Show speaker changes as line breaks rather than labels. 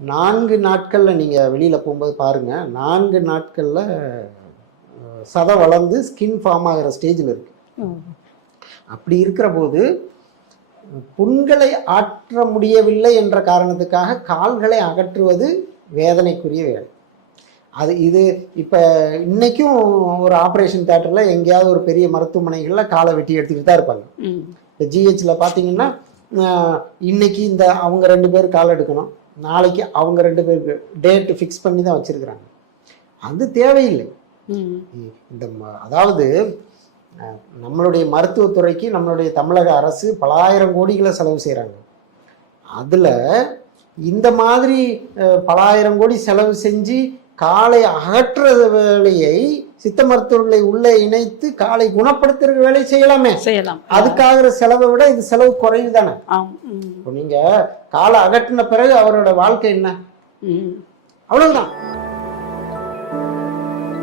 நான்கு நாட்களில் நீங்கள் வெளியில் போகும்போது பாருங்கள் நான்கு நாட்களில் சதை வளர்ந்து ஸ்கின் ஃபார்ம் ஆகிற ஸ்டேஜில் இருக்கு. அப்படி இருக்கிற போது புண்களை ஆற்ற முடியவில்லை என்ற காரணத்துக்காக கால்களை அகற்றுவது வேதனைக்குரிய வேலை அது இது இப்போ இன்னைக்கும் ஒரு ஆப்ரேஷன் தேட்டரில் எங்கேயாவது ஒரு பெரிய மருத்துவமனைகளில் காலை வெட்டி எடுத்துக்கிட்டு தான் இருப்பாங்க. இப்போ ஜிஹெச்சில் பார்த்தீங்கன்னா இன்னைக்கு இந்த அவங்க ரெண்டு பேர் கால் எடுக்கணும் நாளைக்கு அவங்க ரெண்டு பேருக்கு டேட் ஃபிக்ஸ் பண்ணி தான் வச்சுருக்குறாங்க. அது தேவையில்லை. இந்த அதாவது நம்மளுடைய மருத்துவத்துறைக்கு நம்மளுடைய தமிழக அரசு பலாயிரம் கோடிகளை செலவு செய்கிறாங்க அதில் இந்த மாதிரி பலாயிரம் கோடி செலவு செஞ்சு காலை அகற்றுற வேலையை சித்த மருத்துவர்களை உள்ளே இணைத்து காலை குணப்படுத்துற வேலையை செய்யலாமே.
செய்யலாம்.
அதுக்காகிற செலவை விட இது செலவு குறைவு தானே. இப்போ நீங்க காலை அகற்றின பிறகு அவரோட வாழ்க்கை என்ன. அவ்வளவுதான்.